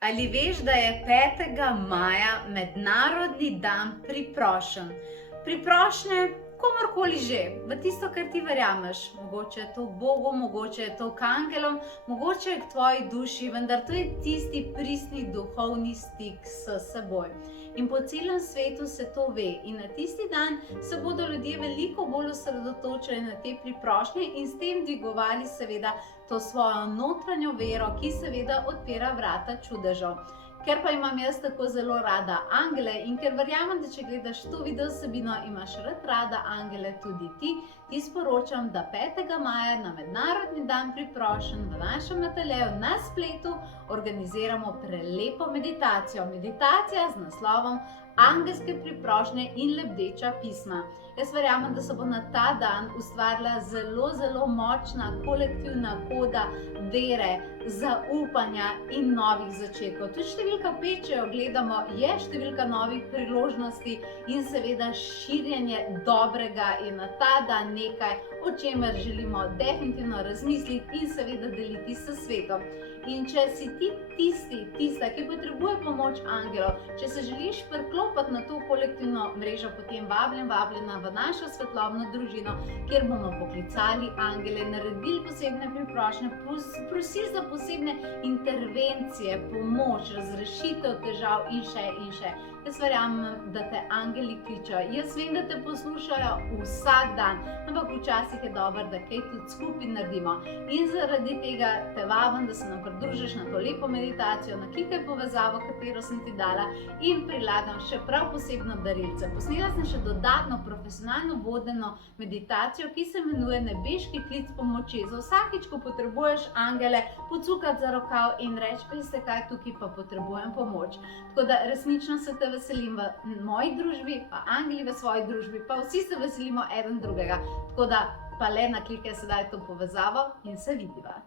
Ali veš, da je 5. maja mednarodni dan priprošenj? Priprošnje komurkoli že, v tisto, kar ti verjameš. Mogoče je to k Bogu, mogoče je to k angelom, mogoče je k tvoji duši, vendar to je tisti pristni duhovni stik s seboj. In po celem svetu se to ve. In na tisti dan se bodo ljudje veliko bolj osredotočili na te priprošnje in s tem dvigovali seveda to svojo notranjo vero, ki seveda odpira vrata čudežev. Ker pa imam jaz tako zelo rada angele in ker verjamem, da če gledaš to video vsebino, imaš rada angele tudi ti sporočam, da 5. maja na mednarodni dan priprošenj v našem ateljeju na spletu organiziramo prelepo meditacijo. Meditacija z naslovom Angelske priprošnje in lebdeča pisma. Jaz verjamem, da se bo na ta dan ustvarila zelo močna kolektivna koda vere, zaupanja in novih začetkov. Tudi številka 5, če jo gledamo, je številka novih priložnosti in seveda širjenje dobrega je na ta dan nekaj, o čemer želimo definitivno razmisliti in seveda deliti s svetom. In če si ti tista, ki potrebuje pomoč angelov, če se želiš priklopiti na to kolektivno mrežo, potem vabljena v našo svetlobno družino, kjer bomo poklicali angele, naredili posebne priprošnje, prosili za posebne intervencije, pomoč, razrešitev težav in še. Jaz verjamem, da te angeli kličejo. Jaz vem, da te poslušajo vsak dan, ampak včasih je dobro, da kaj tudi skupaj naredimo. In zaradi tega te vabim, da se nam pridružiš na to lepo meditacijo, naklikaj povezavo, katero sem ti dala in prilagam še prav posebno darilce. Posnela sem še dodatno profesionalno vodeno meditacijo, ki se imenuje Nebeški klic pomoči. Za vsakič, ko potrebuješ angele, pocukati za rokav in reči, veste kaj, tukaj pa potrebujem pomoč. Tako da resnično se te veselim v moji družbi, pa angeli v svoji družbi, pa vsi se veselimo eden drugega. Tako da pa le naklikaj sedaj to povezavo in se vidiva.